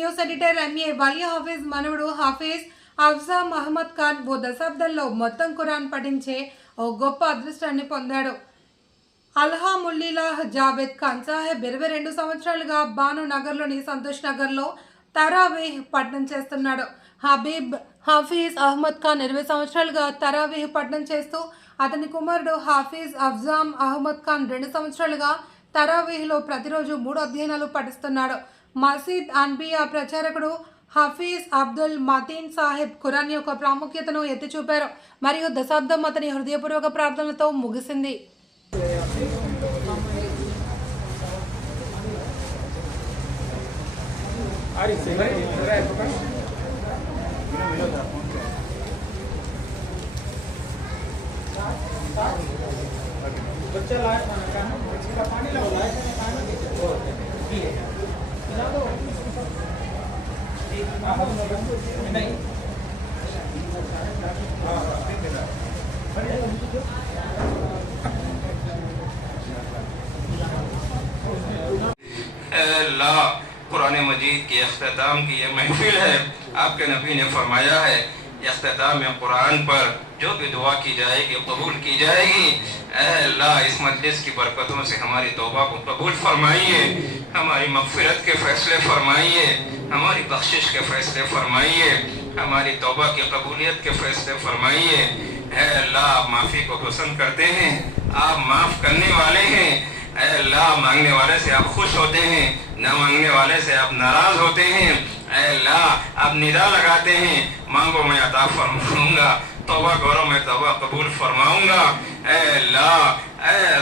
News editor MA Wali Hafeez మనవడు హాఫీజ్ అఫ్జామ్ అహ్మద్ ఖాన్ ఓ దశాబ్దంలో మొత్తం ఖురాన్ పఠించే ఓ గొప్ప అదృష్టాన్ని పొందాడు. అల్హాముల్లిలా జావేద్ ఖాన్ సాహెబ్ 22 సంవత్సరాలుగా బాను నగర్లోని సంతోష్ నగర్లో తరావీహ్ పఠనం చేస్తున్నాడు. హబీబ్ హాఫీజ్ అహ్మద్ ఖాన్ 20 సంవత్సరాలుగా తరావీహ్ పఠనం చేస్తూ అతని కుమారుడు హాఫీజ్ అఫ్జామ్ అహ్మద్ ఖాన్ 2 సంవత్సరాలుగా తరావీహ్లో ప్రతిరోజు 3 అధ్యయనాలు పఠిస్తున్నాడు. మసీద్ అన్బియా ప్రచారకుడు హఫీజ్ అబ్దుల్ మతీన్ సాహెబ్ ఖురాన్ యొక్క ప్రాముఖ్యతను ఎత్తి చూపారు మరియు దశాబ్దం అతని హృదయపూర్వక ప్రార్థనలతో ముగిసింది. कुरान मजीद के अख्ताम की ये महफिल है। आपके नबी ने फरमाया है अख्ताम कुरान पर जो भी दुआ की जाएगी कबूल की जाएगी। अल्लाह इस मजलिस की बरकतों से हमारी तौबा को कबूल फरमाइए, हमारी मगफिरत के फैसले फरमाइए, हमारी बख्शिश के फैसले फरमाइए, हमारी तौबा की कबूलियत के फैसले फरमाइए। अल्लाह आप माफ़ी को पसंद करते हैं, आप माफ़ करने वाले हैं। अल्लाह मांगने वाले से आप खुश होते हैं, न मांगने वाले से आप नाराज होते हैं। अल्लाह आप निदा लगाते हैं, मांगो मैं अता फरमाऊंगा, तौबा करो मैं तौबा कबूल फरमाऊंगा। अल्लाह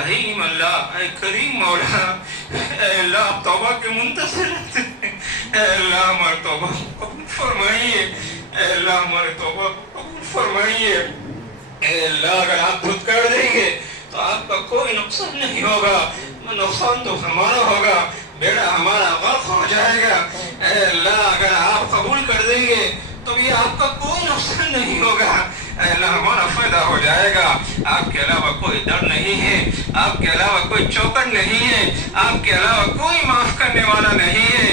रहीम अल्लाह करीम मौला, अल्लाह आप तौबा के मुंतज़िर रहते हैं। अल्लाह हमारे तौबा कबूल फरमाइए, अल्लाह हमारे तौबा कबूल फरमाइए। अल्लाह अगर आप खुद कर देंगे तो आपका कोई नुकसान नहीं होगा, नुकसान तो हमारा होगा, बेड़ा हमारा गर्क हो जाएगा। अल्लाह अगर आप कबूल कर देंगे तो भी आपका कोई नुकसान नहीं होगा, अल्लाह हमारा फायदा हो जाएगा। आपके अलावा कोई डर नहीं है, आपके अलावा कोई चौकट नहीं है, आपके अलावा कोई माफ करने वाला नहीं है।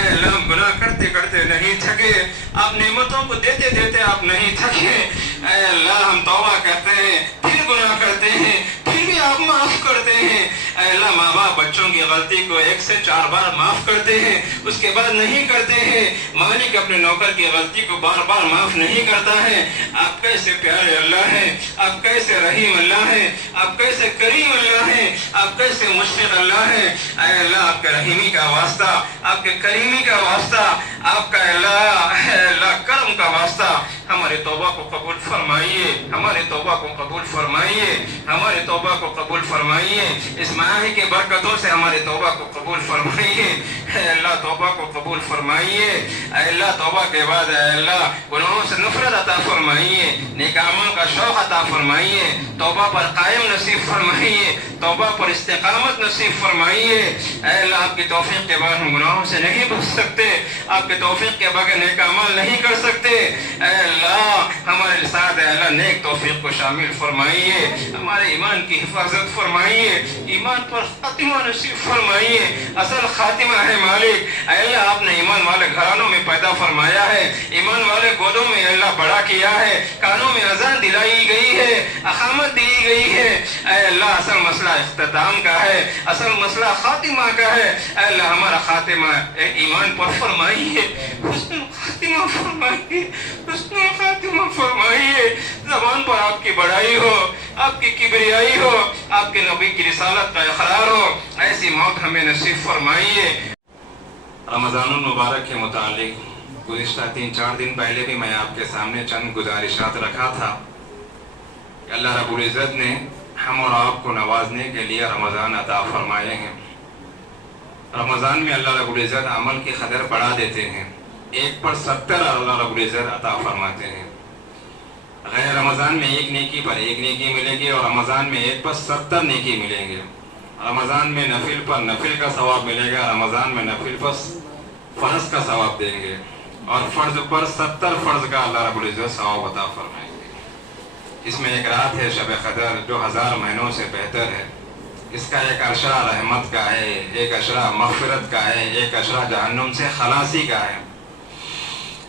अल्लाह हम गुनाह करते करते नहीं थके, आप नेमतों को देते देते आप नहीं थके। अल्लाह हम तौबा करते हैं फिर गुनाह करते हैं, फिर भी आप माफ करते हैं। अल्लाह माँ बाप बच्चों की गलती को 1 से 4 बार माफ करते हैं, उसके बाद नहीं करते हैं। मालिक अपने नौकर की गलती को बार बार माफ नहीं करता है। आप कैसे प्यारे अल्लाह हैं, आप कैसे रहीम अल्लाह हैं, आप कैसे करीम अल्लाह हैं, आप कैसे मुशफिक अल्लाह हैं। अल्लाह आपके रहीमी का वास्ता, आपके करीमी का वास्ता, आपका अल्लाह करम का वास्ता हमारे तौबा को कबूल फरमाइए, हमारे तौबा को कबूल फरमाइए, हमारे तौबा को कबूल फरमाइए। इस माह की बरकतों से हमारे तौबा को कबूल फरमाइए। अल्लाह तौबा को कबूल फरमाइए। अल्लाह तौबा के बाद अल्लाह गुनाहों से नफरत अता फरमाइए, नेक अमल का शौक अता फरमाइए, तौबा पर कायम नसीब फरमाइए, तौबा पर इस्तिकामत नसीब फरमाइए। अल्लाह आपकी तौफीक के बाद हम गुनाहों से नहीं बच सकते, आपके तौफीक के बगैर नेक अमल नहीं कर सकते। अल्लाह हमारे साथ अल्लाह नेक तौफीक को शामिल फरमाइए, हमारे ईमान की हिफाजत फरमाइए, ईमान पर खातिमा नसीब फरमाइए। असल खातिमा है मालिक। अल्लाह आपने ईमान वाले घरानों में पैदा फरमाया है, ईमान वाले गोदों में अल्लाह बड़ा किया है, कानों में अजान दिलाई गई है, अकामत दी गई है। अल्लाह असल मसला इख्तिताम का है, असल मसला खातिमा का है। अल्लाह हमारा खातिमा ईमान पर फरमाइए, हुस्नुल खातिमा फरमाइए, हुस्नुल खातिमा फरमाइए। ज़बान पर आपकी बड़ाई हो, आपकी किबरियाई हो, आपके नबी की रिसालत का इकरार हो, ऐसी मौत हमें नसीब फरमाइए। रमज़ानुल मुबारक के मुतालिक गुज़िश्ता 3-4 दिन पहले भी मैं आपके सामने चंद गुजारिशात रखा था। अल्लाह रब्बुल इज़्ज़त ने हम और आपको नवाजने के लिए रमज़ान अता फरमाए हैं। रमज़ान में अल्लाह रब्बुल इज़्ज़त अमल की कदर बढ़ा देते हैं, 1 पर 70 अल्लाह रब्बुल इज़्ज़त अता फरमाते हैं। गैर रमज़ान में 1 नेकी पर 1 नेकी मिलेगी और रमज़ान में 1 पर 70 नेकी मिलेंगे। रमज़ान में नफिल पर नफिल का सवाब मिलेगा, रमज़ान में नफिल पर फ़र्ज़ का सवाब देंगे और फ़र्ज़ पर 70 फ़र्ज़ का अल्लाह रब्बुल इज़्ज़त सवाब अता फरमाएंगे। इसमें एक रात है शब क़दर जो 1000 महीनों से बेहतर है। اس کا ایک اشرہ رحمت کا ہے، ایک اشرہ مغفرت کا ہے، ایک اشرہ جہنم سے خلاصی کا ہے۔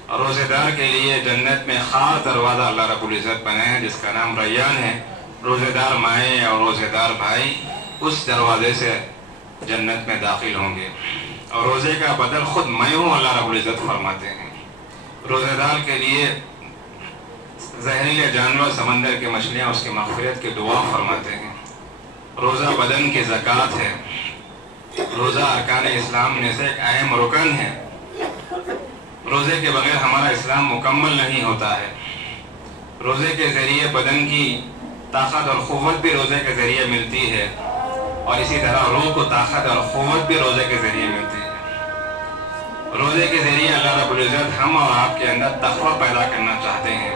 اور روزے دار کے لیے جنت میں خاص دروازہ اللہ رب العزت بنے ہیں جس کا نام ریان ہے۔ روزے دار مائیں اور روزے دار بھائی اس دروازے سے جنت میں داخل ہوں گے، اور روزے کا بدل خود میں ہوں، اللہ رب العزت فرماتے ہیں۔ روزے دار کے لیے زہریلے جانور، سمندر کی مچھلیاں اس کی مغفرت کی دعا فرماتے ہیں۔ روزہ بدن کی زکوٰۃ ہے۔ روزہ ارکان اسلام میں سے ایک اہم رکن ہے۔ روزے کے بغیر ہمارا اسلام مکمل نہیں ہوتا ہے۔ روزے کے ذریعے بدن کی طاقت اور قوت بھی روزے کے ذریعے ملتی ہے، اور اسی طرح روح کو طاقت اور قوت بھی روزے کے ذریعے ملتی ہے۔ روزے کے ذریعے اللہ رب العزت ہم اور آپ کے اندر تقویٰ پیدا کرنا چاہتے ہیں۔